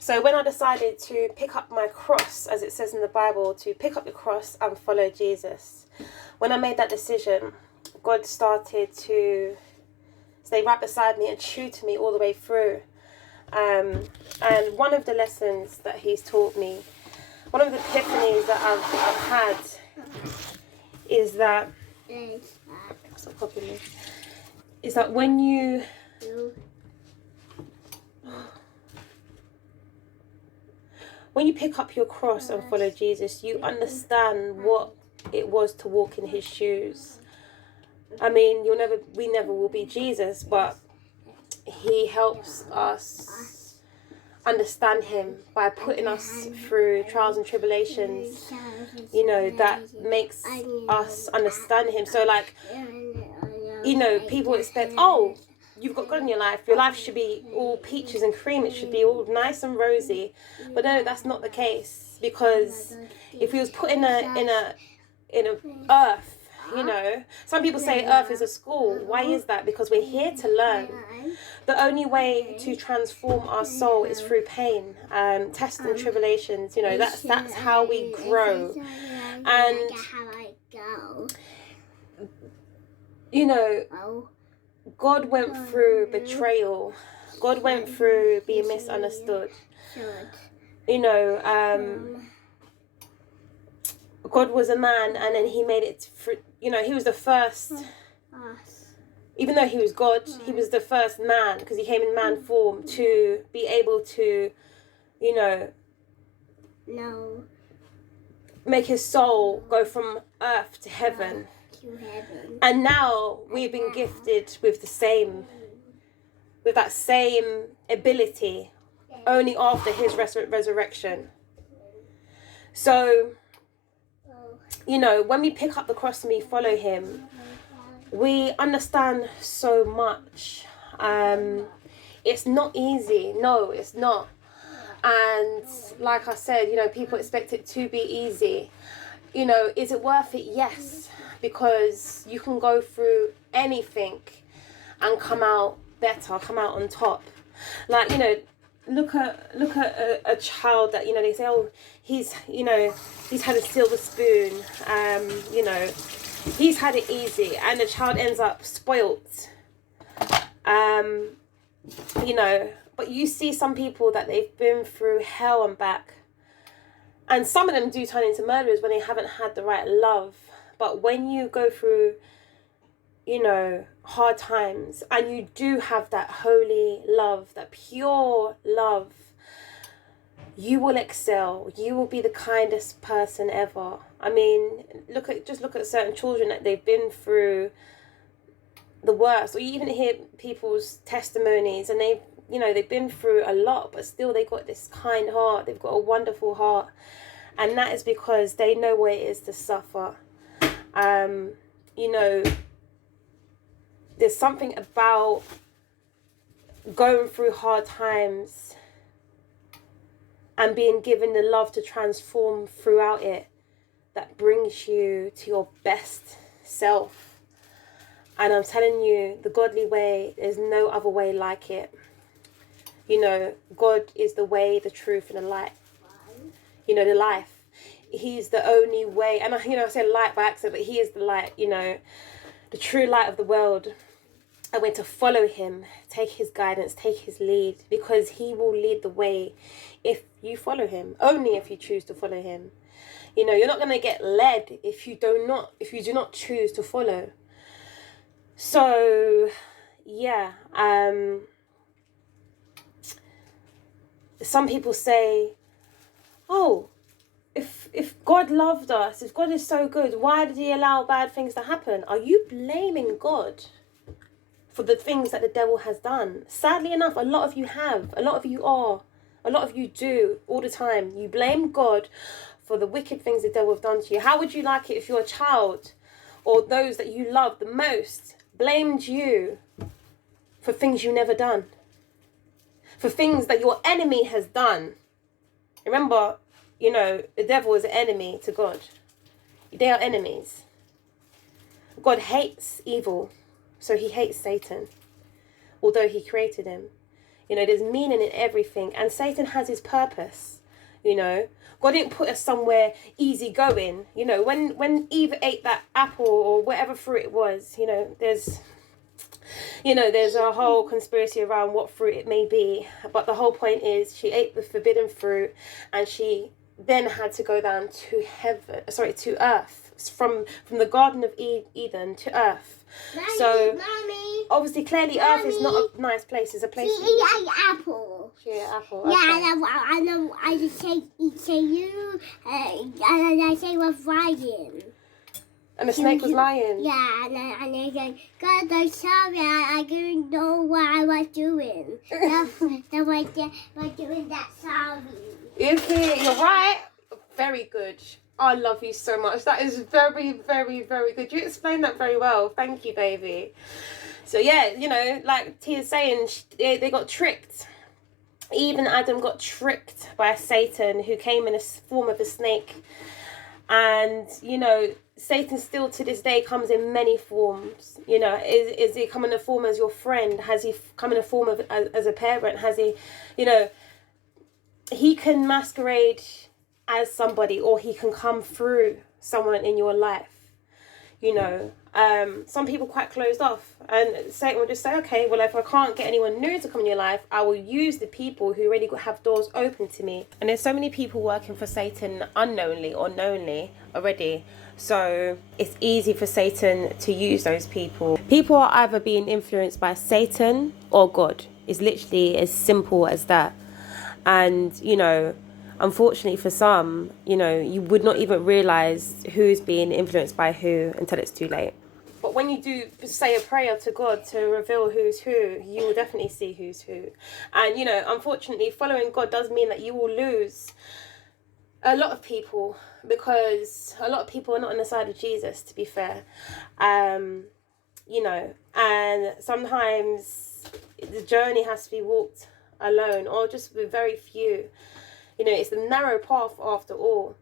So when I decided to pick up my cross, as it says in the Bible, to pick up the cross and follow Jesus, when I made that decision, God started to stay right beside me and true to me all the way through. And one of the lessons that he's taught me, one of the epiphanies that I've had is that, stop copying me, is that when you pick up your cross and follow Jesus, you understand what it was to walk in his shoes. I mean, we never will be Jesus, but he helps us understand him by putting us through trials and tribulations, you know, that makes us understand him. So like, you know, people expect, oh, you've got God in your life should be all peaches and cream, it should be all nice and rosy. But no, that's not the case, because if he was put in a earth, you know, some people say earth is a school. Why is that? Because we're here to learn. The only way to transform our soul is through pain, tests and tribulations. You know, that's how we grow. And you know, God went through betrayal. God went through being misunderstood. You know, God was a man, and then he made it for, you know, he was the first, even though he was God, he was the first man, because he came in man form, to be able to, you know, make his soul go from earth to heaven. And now we've been gifted with that same ability only after his resurrection. So, you know, when we pick up the cross and we follow him, we understand so much. It's not easy. No, it's not. And like I said, you know, people expect it to be easy. You know, is it worth it? Yes, because you can go through anything and come out better, come out on top. Like, you know, look at a child that, you know, they say, oh, he's had a silver spoon, you know, he's had it easy, and the child ends up spoilt, you know. But you see some people that they've been through hell and back, and some of them do turn into murderers when they haven't had the right love. But when you go through, you know, hard times, and you do have that holy love, that pure love, you will excel. You will be the kindest person ever. I mean, just look at certain children that they've been through the worst, or you even hear people's testimonies, and they've been through a lot, but still they got this kind heart. They've got a wonderful heart, and that is because they know what it is to suffer. You know, there's something about going through hard times and being given the love to transform throughout it that brings you to your best self. And I'm telling you, the godly way, there's no other way like it. You know, God is the way, the truth, and the light. You know, the life. He's the only way. And, you know, I say light by accident, but he is the light, you know, the true light of the world. I went to follow him, take his guidance, take his lead, because he will lead the way if you follow him, only if you choose to follow him. You know, you're not going to get led if you do not choose to follow. So, yeah, some people say, oh, if God loved us, if God is so good, why did he allow bad things to happen? Are you blaming God for the things that the devil has done? Sadly enough, a lot of you have. A lot of you are. A lot of you do all the time. You blame God for the wicked things the devil have done to you. How would you like it if your child or those that you love the most blamed you for things you never done? For things that your enemy has done? Remember, you know, the devil is an enemy to God. They are enemies. God hates evil, so he hates Satan, although he created him. You know, there's meaning in everything. And Satan has his purpose, you know. God didn't put us somewhere easy going. You know, when Eve ate that apple or whatever fruit it was, there's a whole conspiracy around what fruit it may be. But the whole point is she ate the forbidden fruit, and she then had to go down to earth, from the Garden of Eden to earth. Mommy, obviously, clearly, Earth is not a nice place. It's a place. She ate apple. She ate apple. Yeah, okay. I know. I just say you, and I say was lying. And the snake was lying. Yeah, and they said, God, I'm sorry. I didn't know what I was doing. That's why I doing that. Sorry. Okay, you're right. Very good. I love you so much. That is very, very, very good. You explained that very well. Thank you, baby. So yeah, like Tia's saying, they got tricked. Eve and Adam got tricked by Satan, who came in the form of a snake. And, Satan still to this day comes in many forms. Is he come in a form as your friend? Has he come in a form of as a parent? Has he, he can masquerade as somebody, or he can come through someone in your life. Some people quite closed off, and Satan will just say, okay, well, if I can't get anyone new to come in your life, I will use the people who already have doors open to me. And there's so many people working for Satan unknowingly or knowingly already, so it's easy for Satan to use those people. People are either being influenced by Satan or God. It's literally as simple as that. And unfortunately for some, you would not even realize who's being influenced by who until it's too late. But when you do say a prayer to God to reveal who's who, you will definitely see who's who. And, unfortunately, following God does mean that you will lose a lot of people, because a lot of people are not on the side of Jesus, to be fair. And sometimes the journey has to be walked alone, or just with very few. It's the narrow path after all.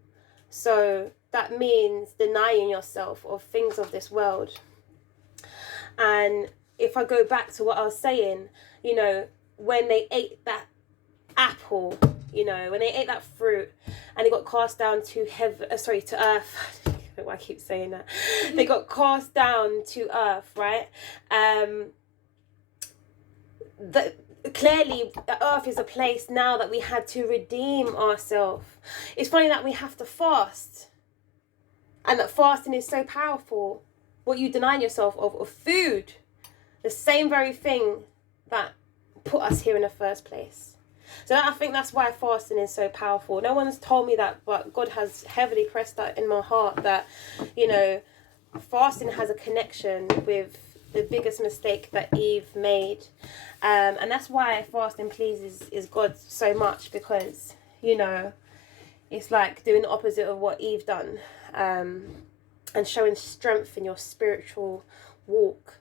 So that means denying yourself of things of this world. And if I go back to what I was saying, when they ate that apple, when they ate that fruit and they got cast down to to earth. I don't know why I keep saying that. They got cast down to earth, right? Clearly, the earth is a place now that we had to redeem ourselves. It's funny that we have to fast, and that fasting is so powerful. What you deny yourself of food, the same very thing that put us here in the first place. So I think that's why fasting is so powerful. No one's told me that, but God has heavily pressed that in my heart, that fasting has a connection with the biggest mistake that Eve made. And that's why fasting pleases God so much, because it's like doing the opposite of what Eve done, and showing strength in your spiritual walk.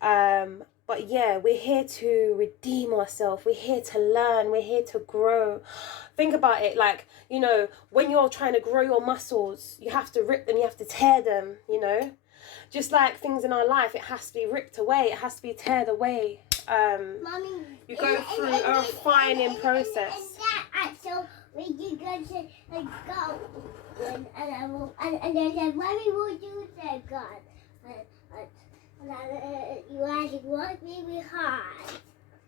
But yeah, we're here to redeem ourselves. We're here to learn. We're here to grow. Think about it, like, when you're trying to grow your muscles, you have to rip them, you have to tear them, Just like things in our life, it has to be ripped away. It has to be teared away. Mommy, you go through a refining process. So when you go to go, and they said, Mommy, will you say God? You have to work really hard.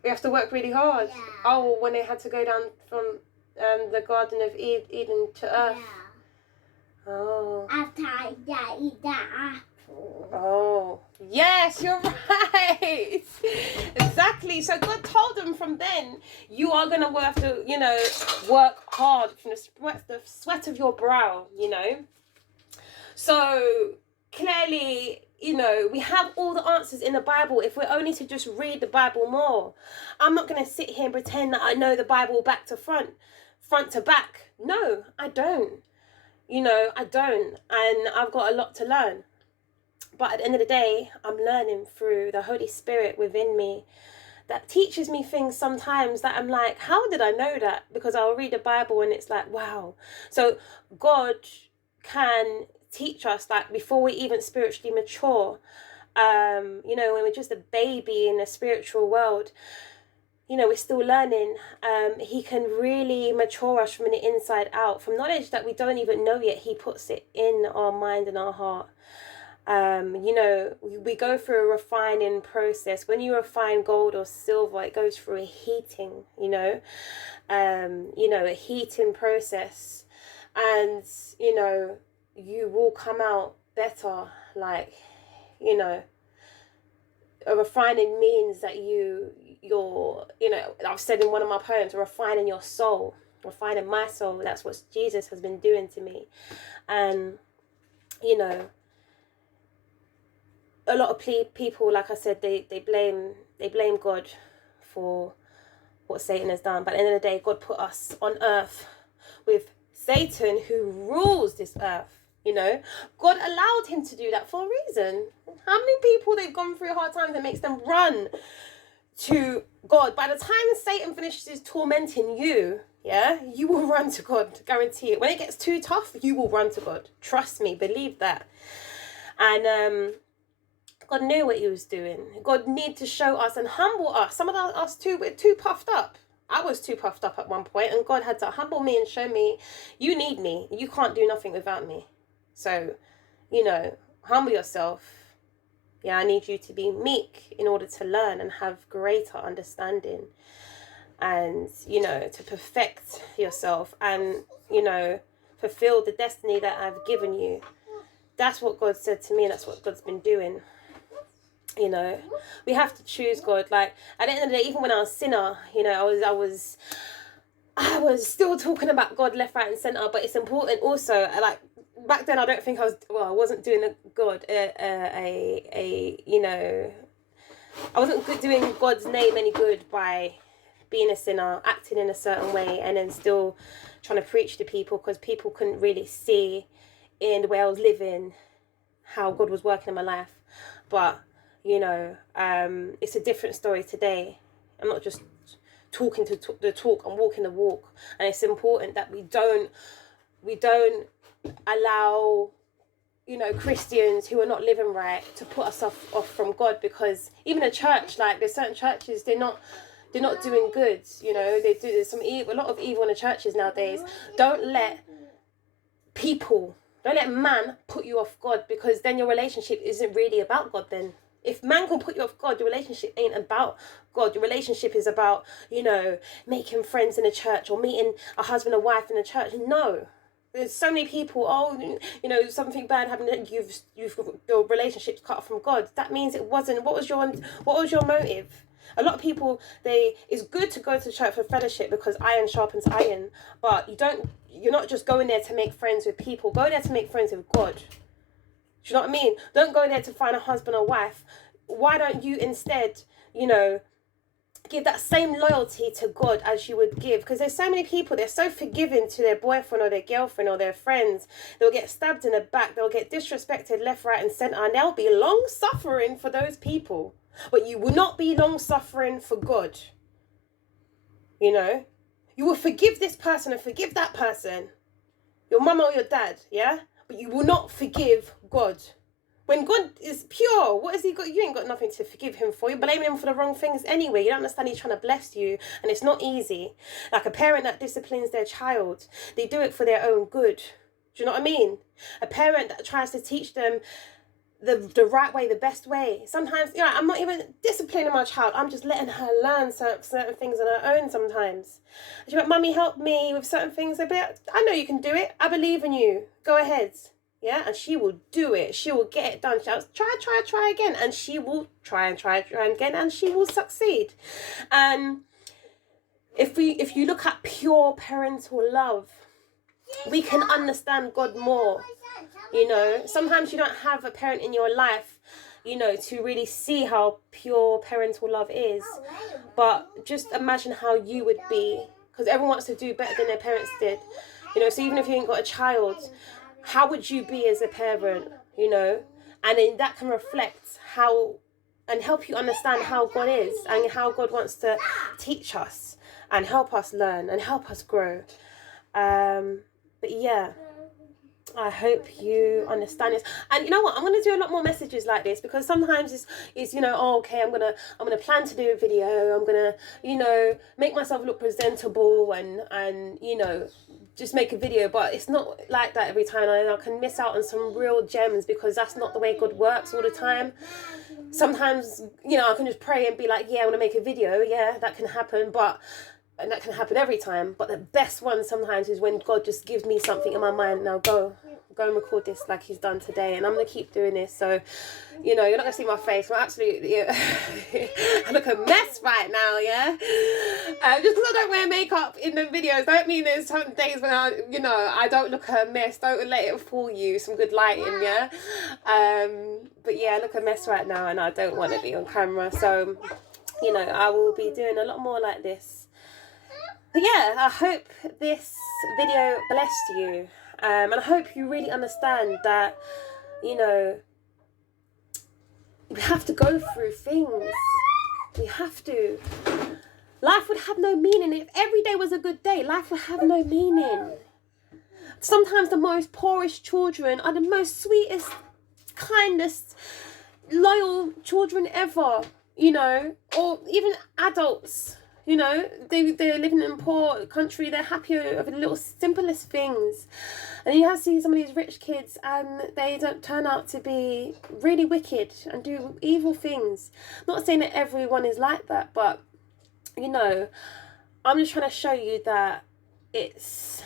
We have to work really hard. Yeah. Oh, when they had to go down from the Garden of Eden to earth. Yeah. Oh. After I eat that apple. Oh, yes, you're right. Exactly. So God told them from then, you are going to have to, work hard from the sweat of your brow, So clearly, we have all the answers in the Bible if we're only to just read the Bible more. I'm not going to sit here and pretend that I know the Bible back to front to back. No, I don't. I don't. And I've got a lot to learn. But at the end of the day, I'm learning through the Holy Spirit within me that teaches me things sometimes that I'm like, how did I know that? Because I'll read the Bible and it's like, wow. So God can teach us, like, before we even spiritually mature, when we're just a baby in the spiritual world, you know, we're still learning. He can really mature us from the inside out, from knowledge that we don't even know yet. He puts it in our mind and our heart. You know, we go through a refining process. When you refine gold or silver, it goes through a heating, you know, a heating process, and, you know, you will come out better. Like, you know, a refining means that you're, you know, I've said in one of my poems, refining your soul, refining my soul. That's what Jesus has been doing to me. And, you know, a lot of people, like I said, they blame God for what Satan has done. But at the end of the day, God put us on earth with Satan, who rules this earth. You know, God allowed him to do that for a reason. How many people they've gone through hard times that makes them run to God? By the time Satan finishes tormenting you, yeah, you will run to God, guarantee it. When it gets too tough, you will run to God. Trust me, believe that. And God knew what he was doing. God needed to show us and humble us. Some of us too, we're too puffed up. I was too puffed up at one point, and God had to humble me and show me, you need me. You can't do nothing without me. So, you know, humble yourself. Yeah, I need you to be meek in order to learn and have greater understanding. And, you know, to perfect yourself and, you know, fulfill the destiny that I've given you. That's what God said to me, and that's what God's been doing. You know, we have to choose God. Like, at the end of the day, even when I was a sinner, you know, I was still talking about God left, right, and center. But it's important also. Like, back then, I don't think I wasn't doing God you know, I wasn't doing God's name any good by being a sinner, acting in a certain way, and then still trying to preach to people, because people couldn't really see in the way I was living how God was working in my life. But, you know, it's a different story today. I'm not just talking to the talk, I'm walking the walk. And it's important that we don't allow, you know, Christians who are not living right to put us off from God. Because even a church, like, there's certain churches, they're not doing good. You know, there's a lot of evil in the churches nowadays. Don't let man put you off God, because then your relationship isn't really about God. Then if man can put you off God, your relationship ain't about God. Your relationship is about, you know, making friends in a church or meeting a husband and wife in a church. No. There's so many people, you know, something bad happened, you've your relationship's cut off from God. That means it wasn't. What was your motive? A lot of people, it's good to go to church for fellowship because iron sharpens iron, but you're not just going there to make friends with people. Go there to make friends with God. Do you know what I mean? Don't go there to find a husband or wife. Why don't you instead, you know, give that same loyalty to God as you would give? Because there's so many people, they're so forgiving to their boyfriend or their girlfriend or their friends. They'll get stabbed in the back, they'll get disrespected left, right, and center, and they'll be long suffering for those people. But you will not be long suffering for God. You know, you will forgive this person and forgive that person, your mama or your dad, yeah, but you will not forgive God. When God is pure, what has he got? You ain't got nothing to forgive him for. You're blaming him for the wrong things anyway. You don't understand, he's trying to bless you, and it's not easy. Like a parent that disciplines their child, they do it for their own good. Do you know what I mean? A parent that tries to teach them the right way, the best way. Sometimes, you know, I'm not even disciplining my child. I'm just letting her learn certain things on her own sometimes. She's like, Mummy, help me with certain things. I'll be like, I know you can do it. I believe in you. Go ahead. Yeah, and she will do it. She will get it done. She'll try again. And she will try again, and she will succeed. And if you look at pure parental love, we can understand God more. You know, sometimes you don't have a parent in your life, you know, to really see how pure parental love is. But just imagine how you would be, because everyone wants to do better than their parents did. You know, so even if you ain't got a child, how would you be as a parent, you know? And then that can reflect how and help you understand how God is and how God wants to teach us and help us learn and help us grow. But yeah, I hope you understand this. And you know what? I'm gonna do a lot more messages like this, because sometimes it's you know, oh, okay, I'm gonna plan to do a video. I'm gonna, you know, make myself look presentable and you know, just make a video. But it's not like that every time. And I can miss out on some real gems, because that's not the way God works all the time. Sometimes, you know, I can just pray and be like, yeah, I want to make a video. Yeah, that can happen. And that can happen every time. But the best one sometimes is when God just gives me something in my mind. Now go and record this like he's done today. And I'm going to keep doing this. So, you know, you're not going to see my face. I'm absolutely, I look a mess right now, yeah? Just because I don't wear makeup in the videos, don't mean there's some days when I don't look a mess. Don't let it fool you. Some good lighting, yeah? But yeah, I look a mess right now, and I don't want to be on camera. So, you know, I will be doing a lot more like this. But yeah, I hope this video blessed you. And I hope you really understand that, you know, we have to go through things. We have to. Life would have no meaning. If every day was a good day, life would have no meaning. Sometimes the most poorest children are the most sweetest, kindest, loyal children ever, you know, or even adults. You know, they're living in a poor country. They're happier over the little simplest things. And you have to see some of these rich kids, and they don't turn out to be really wicked and do evil things. Not saying that everyone is like that, but, you know, I'm just trying to show you that it's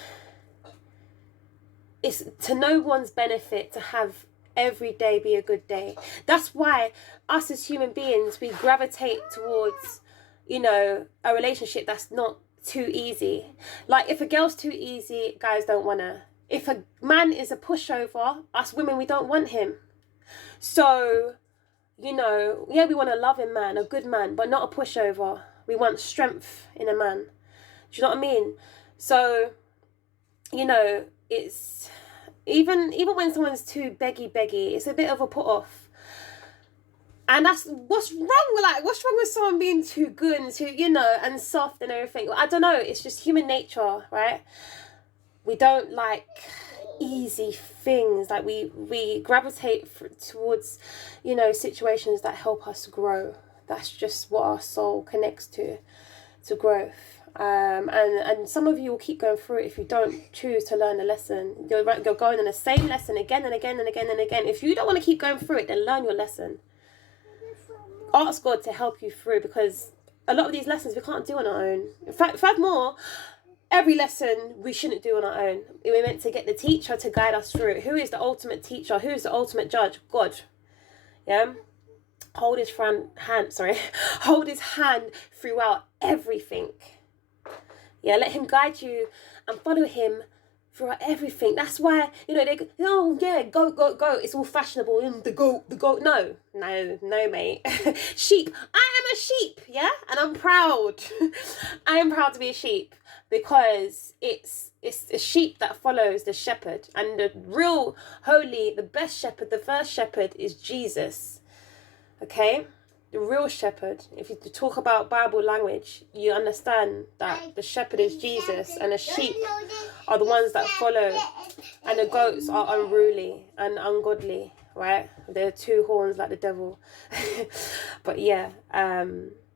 to no one's benefit to have every day be a good day. That's why us as human beings, we gravitate towards, you know, a relationship that's not too easy. Like, if a girl's too easy, guys don't want her. If a man is a pushover, us women, we don't want him. So, you know, yeah, we want a loving man, a good man, but not a pushover. We want strength in a man. Do you know what I mean? So, you know, it's even when someone's too beggy, it's a bit of a put off. And that's what's wrong with someone being too good and too, you know, and soft and everything. I don't know. It's just human nature, right? We don't like easy things. Like we gravitate towards, you know, situations that help us grow. That's just what our soul connects to growth. And some of you will keep going through it if you don't choose to learn a lesson. You're going on the same lesson again and again and again and again. If you don't want to keep going through it, then learn your lesson. Ask God to help you through, because a lot of these lessons we can't do on our own. In fact, furthermore, every lesson we shouldn't do on our own. We're meant to get the teacher to guide us through it. Who is the ultimate teacher? Who is the ultimate judge? God. Yeah? Hold his hand throughout everything. Yeah, let him guide you and follow him throughout everything. That's why, you know, they go, oh yeah, go. It's all fashionable. The goat. No, mate. Sheep. I am a sheep, yeah? And I'm proud. I am proud to be a sheep, because it's a sheep that follows the shepherd. And the real holy, the best shepherd, the first shepherd is Jesus. Okay? The real shepherd. If you talk about Bible language, you understand that the shepherd is Jesus, and the sheep are the ones that follow, and the goats are unruly and ungodly, right? They're two horns like the devil. But yeah,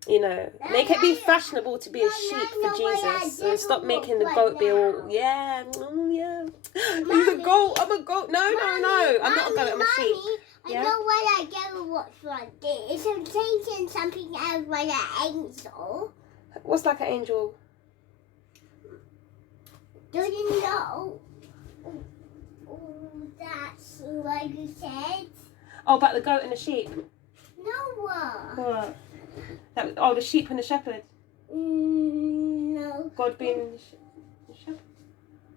you know, make it be fashionable to be a sheep for Jesus, and stop making the goat be all, yeah, he's a goat, I'm a goat. No, I'm not a goat, I'm a sheep. Yeah? I know what I get what's like this. I'm thinking something else like an angel. What's like an angel? Do you know? That's what you said. Oh, about the goat and the sheep? No. What? The sheep and the shepherd? No. God being the shepherd?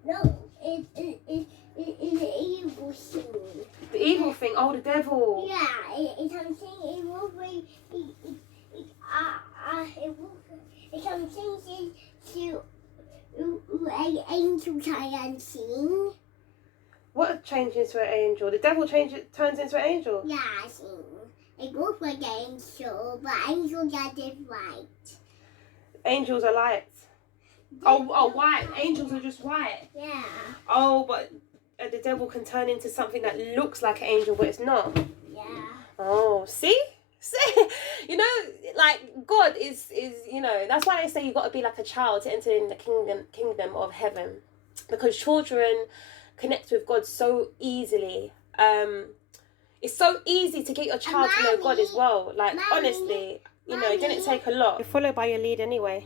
No, it's the evil thing. The evil thing? Oh, the devil. Yeah, it's something it will be. It's something to an angel try and sing. What changes into an angel? The devil turns into an angel? Yeah, I sing. It goes like an angel, but angels are different. Angels are light. Oh, white. Angels are just white. Yeah. Oh, but the devil can turn into something that looks like an angel, but it's not. Yeah. Oh, see? You know, like God is that's why they say you got to be like a child to enter in the kingdom of heaven, because children connect with God so easily. It's so easy to get your child to know God as well. Like, honestly, it didn't take a lot. You're followed by your lead anyway.